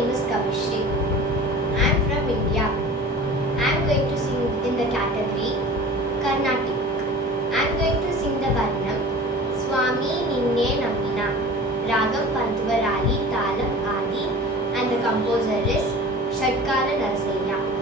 name is Kavishri. I am from India. I am going to sing in the category Carnatic. I am going to sing the Varnam Swami Ninne Nammina, Ragam Pantuvarali Talam Adi, and the composer is Shatkara Narasaya.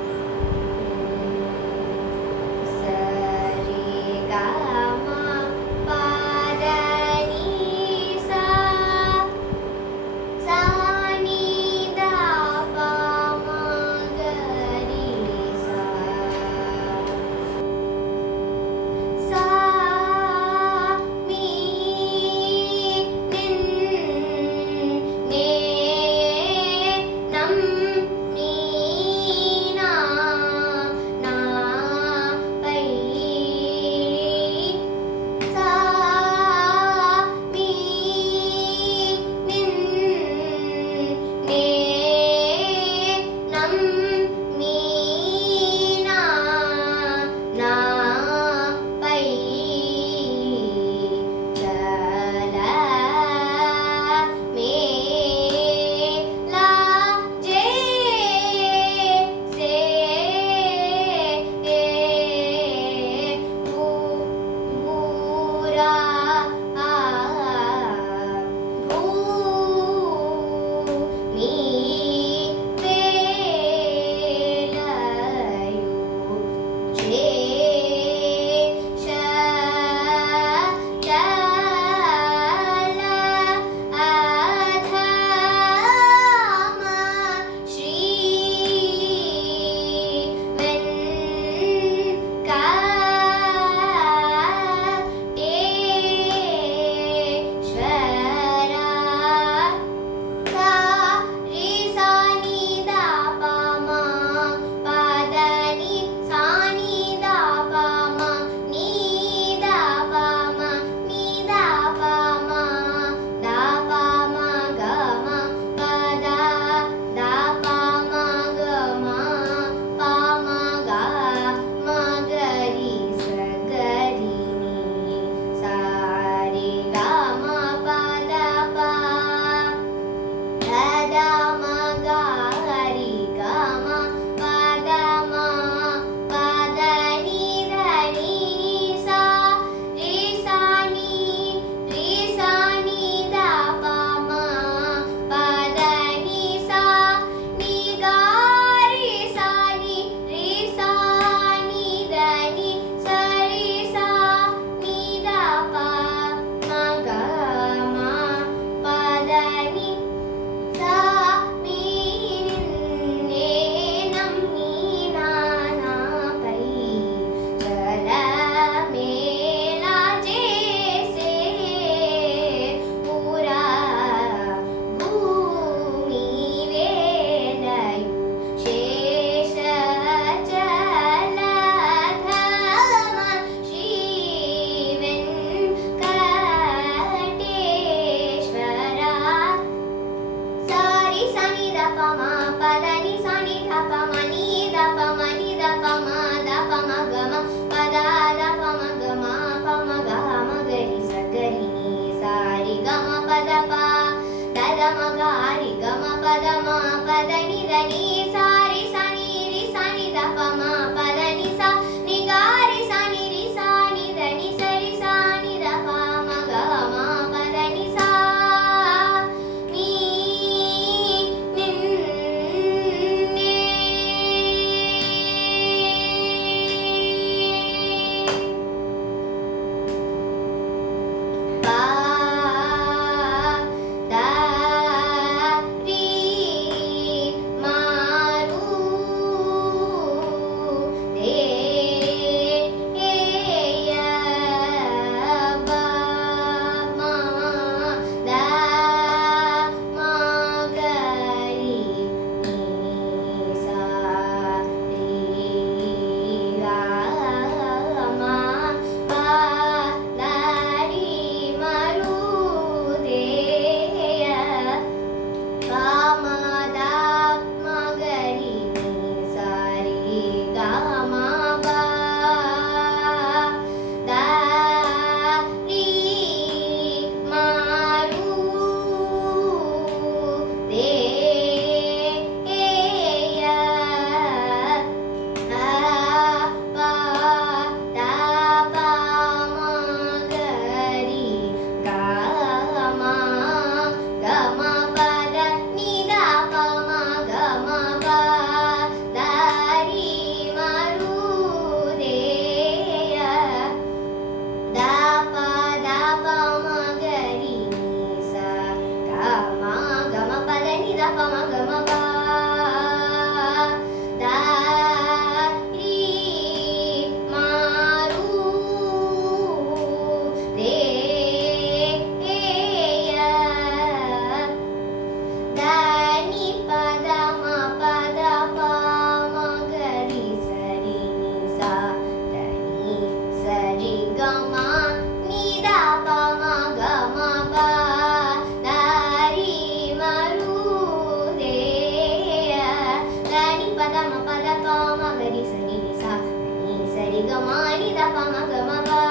pa ma ga ma pa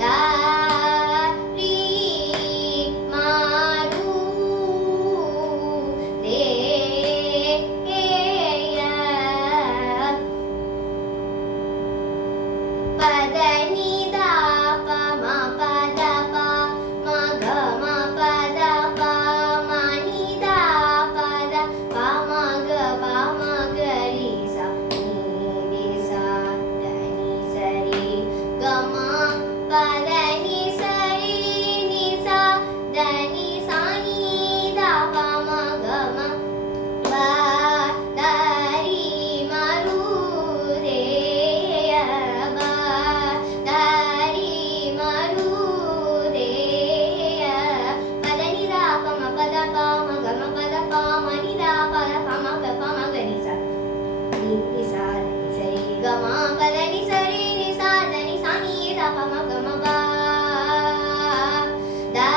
da ri ma ru de ya pa da ni da pa ma pa da pa ma ga ma pa da pa ma ni da pa da pa ma ga ri sa ni re sa da ni sa re ga ma pa da ni sa re ni sa da ni sa ni da pa ma ga ma pa da ri ma ru re ya ba da ri ma ru re ya pa da ni da pa ma pa da pa ma ga ma pa da pa ma ni da pa da pa ma ga ri sa ni re sa da ni sa re ga ma pa da ni sa re ni sa da ni sa ni da pa ma ga ma pa da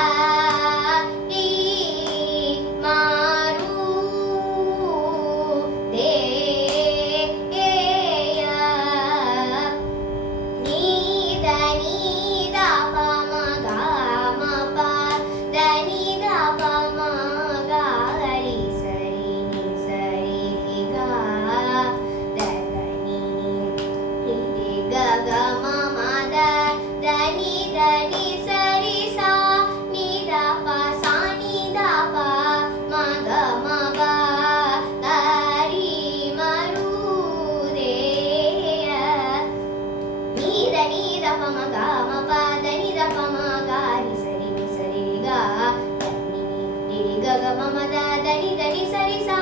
ri ma ru de ya ni da pa ma ga ma pa da ni da pa ma ga ri sa ri ni sa ri ri ga da ni ri ri ga ga ma ma da ni sa ri sa ni da pa sa ni da pa ma ga ma pa da ri ma ru de ya ni da pa ma ga ma pa da ni da pa ma ga ri sa ri ga da ni ri ri ga ga ma ma da ni sa ri sa